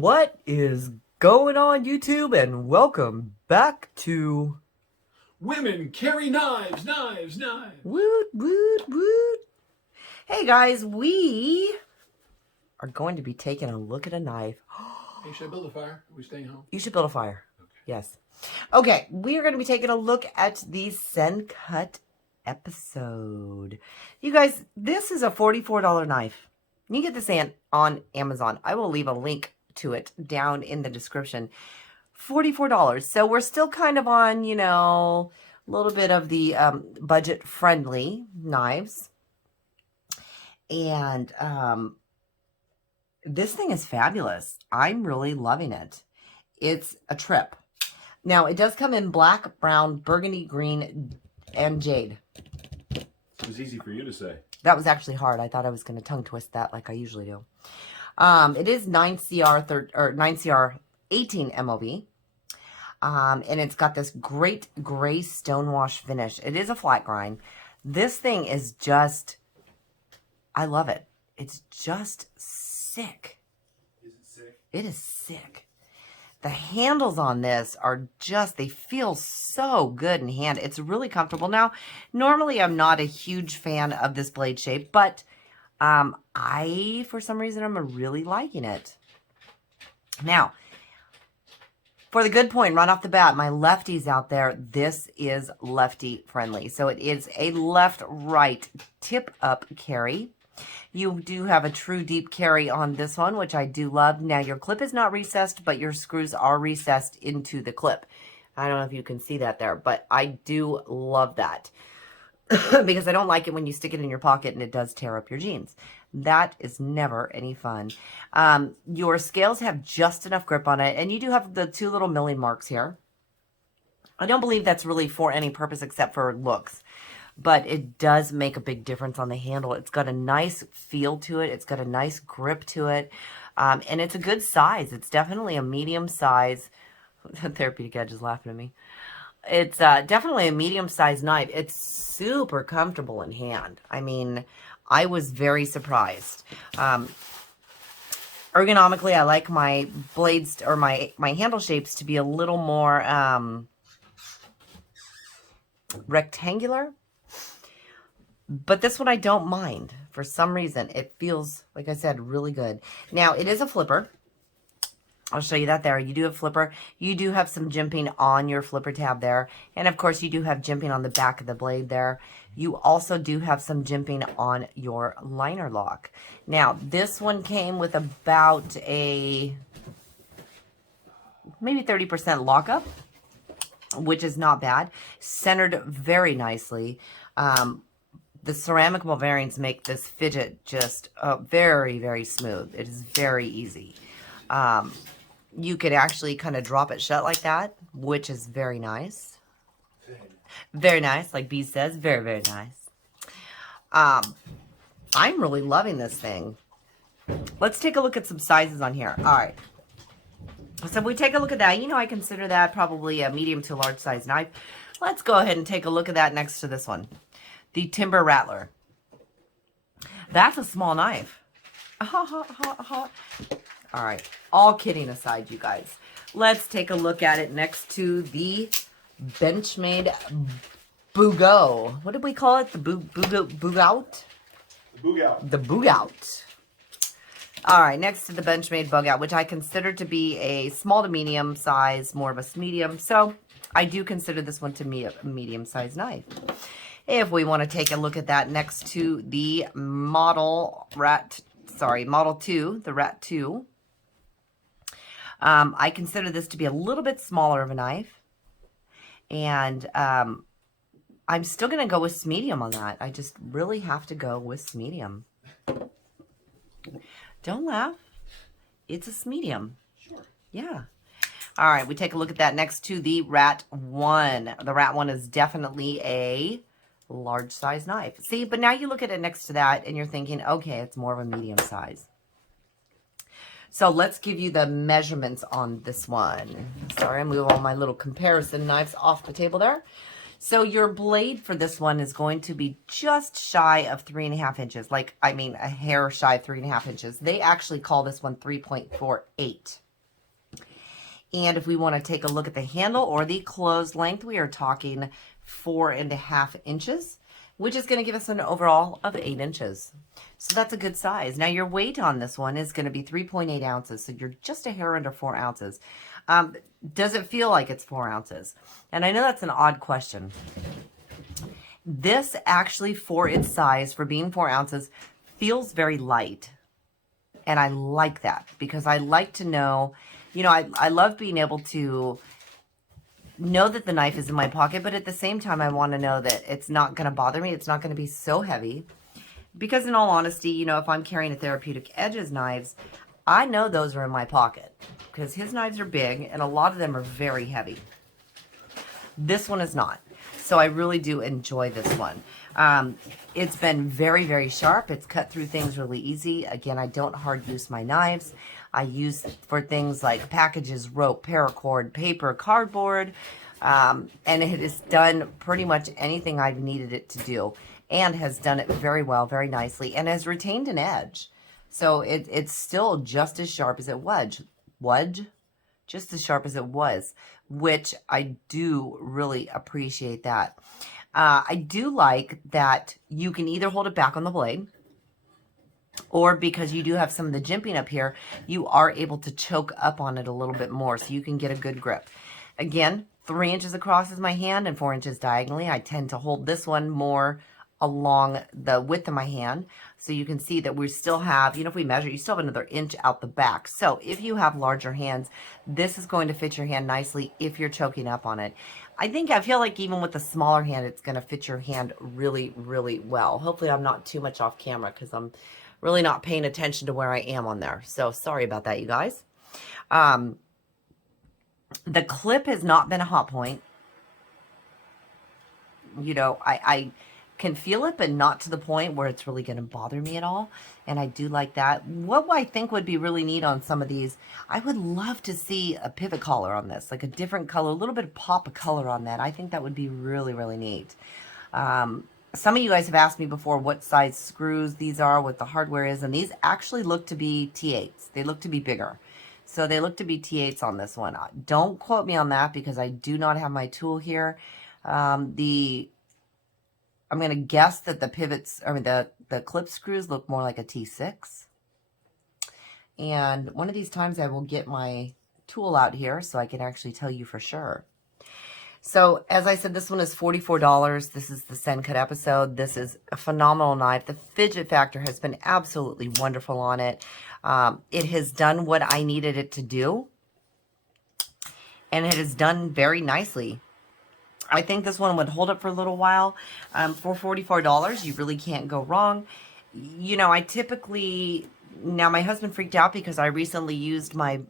What is going on, YouTube? And welcome back to Women carry knives, knives, knives. Woot Woot Woot. Hey guys, we are going to be taking a look at a knife. Hey, should I build a fire? Are we staying home? You should build a fire. Okay. Yes. Okay, we are going to be taking a look at the Sencut episode. You guys, this is a $44 knife. You can get this on Amazon. I will leave a link to it down in the description. $44. So we're still kind of on, a little bit of the budget friendly knives. And this thing is fabulous. I'm really loving it. It's a trip. Now, it does come in black, brown, burgundy, green, and jade. It was easy for you to say. That was actually hard. I thought I was going to tongue twist that like I usually do. It is 9CR 18 MOV. And it's got this great gray stonewash finish. It is a flat grind. This thing is just, I love it. It's just sick. Is it sick? It is sick. The handles on this are just, they feel so good in hand. It's really comfortable. Now, normally I'm not a huge fan of this blade shape, but for some reason, I'm really liking it. Now, for the good point, right off the bat, my lefties out there, this is lefty friendly. So it is a left-right tip-up carry. You do have a true deep carry on this one, which I do love. Now, your clip is not recessed, but your screws are recessed into the clip. I don't know if you can see that there, but I do love that. Because I don't like it when you stick it in your pocket and it does tear up your jeans. That is never any fun. Your scales have just enough grip on it, and you do have the 2 little milling marks here. I don't believe that's really for any purpose except for looks, but it does make a big difference on the handle. It's got a nice feel to it. It's got a nice grip to it, and it's a good size. It's definitely a medium size. Therapeutic Edge is laughing at me. It's definitely a medium-sized knife. It's super comfortable in hand. I mean, I was very surprised. Ergonomically, I like my blades or my handle shapes to be a little more rectangular. But this one I don't mind. For some reason, it feels, like I said, really good. Now, it is a flipper. I'll show you that there. You do have flipper. You do have some jimping on your flipper tab there. And of course, you do have jimping on the back of the blade there. You also do have some jimping on your liner lock. Now, this one came with about a maybe 30% lockup, which is not bad. Centered very nicely. The ceramic ball bearings make this fidget just very, very smooth. It is very easy. You could actually kind of drop it shut like that, which is very nice. Very nice, like B says, very, very nice. I'm really loving this thing. Let's take a look at some sizes on here. All right. So if we take a look at that, I consider that probably a medium to large size knife. Let's go ahead and take a look at that next to this one. The Timber Rattler. That's a small knife. All right, all kidding aside, you guys. Let's take a look at it next to the Benchmade Boogout. What did we call it? The Boogout? The Boogout. The Boogout. All right, next to the Benchmade Boogout, which I consider to be a small to medium size, more of a medium. So I do consider this one to be a medium size knife. If we want to take a look at that next to the Model 2, the Rat 2. I consider this to be a little bit smaller of a knife. And I'm still going to go with medium on that. I just really have to go with medium. Don't laugh. It's a medium. Sure. Yeah. All right, we take a look at that next to the Rat 1. The Rat 1 is definitely a large size knife. See, but now you look at it next to that and you're thinking, okay, it's more of a medium size. So let's give you the measurements on this one. Sorry, I move all my little comparison knives off the table there. So your blade for this one is going to be just shy of 3.5 inches. A hair shy of 3.5 inches. They actually call this one 3.48. And if we want to take a look at the handle or the closed length, we are talking 4.5 inches, which is going to give us an overall of 8 inches. So that's a good size. Now your weight on this one is going to be 3.8 ounces. So you're just a hair under 4 ounces. Does it feel like it's 4 ounces? And I know that's an odd question. This actually, for its size, for being 4 ounces, feels very light. And I like that because I like to know, you know, I love being able to know that the knife is in my pocket, but at the same time, I want to know that it's not going to bother me. It's not going to be so heavy. Because in all honesty, you know, if I'm carrying a Therapeutic Edges knives, I know those are in my pocket because his knives are big and a lot of them are very heavy. This one is not. So I really do enjoy this one. It's been very, very sharp. It's cut through things really easy. Again, I don't hard use my knives. I use for things like packages, rope, paracord, paper, cardboard. And it has done pretty much anything I've needed it to do. And has done it very well, very nicely, and has retained an edge. So it's still just as sharp as it was. Just as sharp as it was, which I do really appreciate that. I do like that you can either hold it back on the blade, or because you do have some of the jimping up here, you are able to choke up on it a little bit more so you can get a good grip. Again, 3 inches across is my hand and 4 inches diagonally. I tend to hold this one more along the width of my hand. So you can see that we still have, you know, if we measure, you still have another inch out the back. So if you have larger hands, this is going to fit your hand nicely if you're choking up on it. I feel like even with a smaller hand, it's going to fit your hand really, really well. Hopefully I'm not too much off camera because I'm really not paying attention to where I am on there. So sorry about that, you guys. The clip has not been a hot point. You know, I can feel it, but not to the point where it's really going to bother me at all. And I do like that. What I think would be really neat on some of these, I would love to see a pivot collar on this, like a different color, a little bit of pop of color on that. I think that would be really, really neat. Some of you guys have asked me before what size screws these are, what the hardware is, and these actually look to be T8s. They look to be bigger. So they look to be T8s on this one. Don't quote me on that because I do not have my tool here. I'm going to guess that the pivots, I mean, the clip screws look more like a T6. And one of these times I will get my tool out here so I can actually tell you for sure. So as I said, this one is $44. This is the Sencut episode. This is a phenomenal knife. The fidget factor has been absolutely wonderful on it. It has done what I needed it to do. And it has done very nicely. I think this one would hold up for a little while. For $44, you really can't go wrong. You know, I typically, now my husband freaked out because I recently used my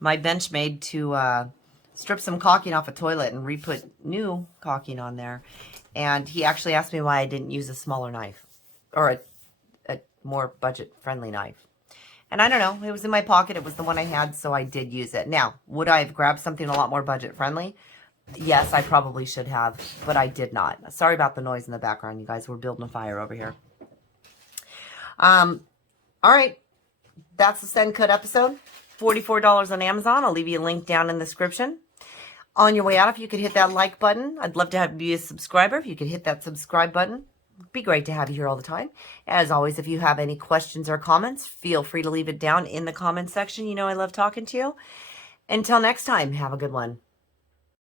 my Benchmade to strip some caulking off a toilet and re-put new caulking on there. And he actually asked me why I didn't use a smaller knife or a more budget-friendly knife. And I don't know, it was in my pocket. It was the one I had, so I did use it. Now, would I have grabbed something a lot more budget-friendly? Yes, I probably should have, but I did not. Sorry about the noise in the background, you guys. We're building a fire over here. All right. That's the Sencut episode. $44 on Amazon. I'll leave you a link down in the description. On your way out, if you could hit that like button. I'd love to have you be a subscriber. If you could hit that subscribe button. It'd be great to have you here all the time. As always, if you have any questions or comments, feel free to leave it down in the comment section. You know I love talking to you. Until next time, have a good one.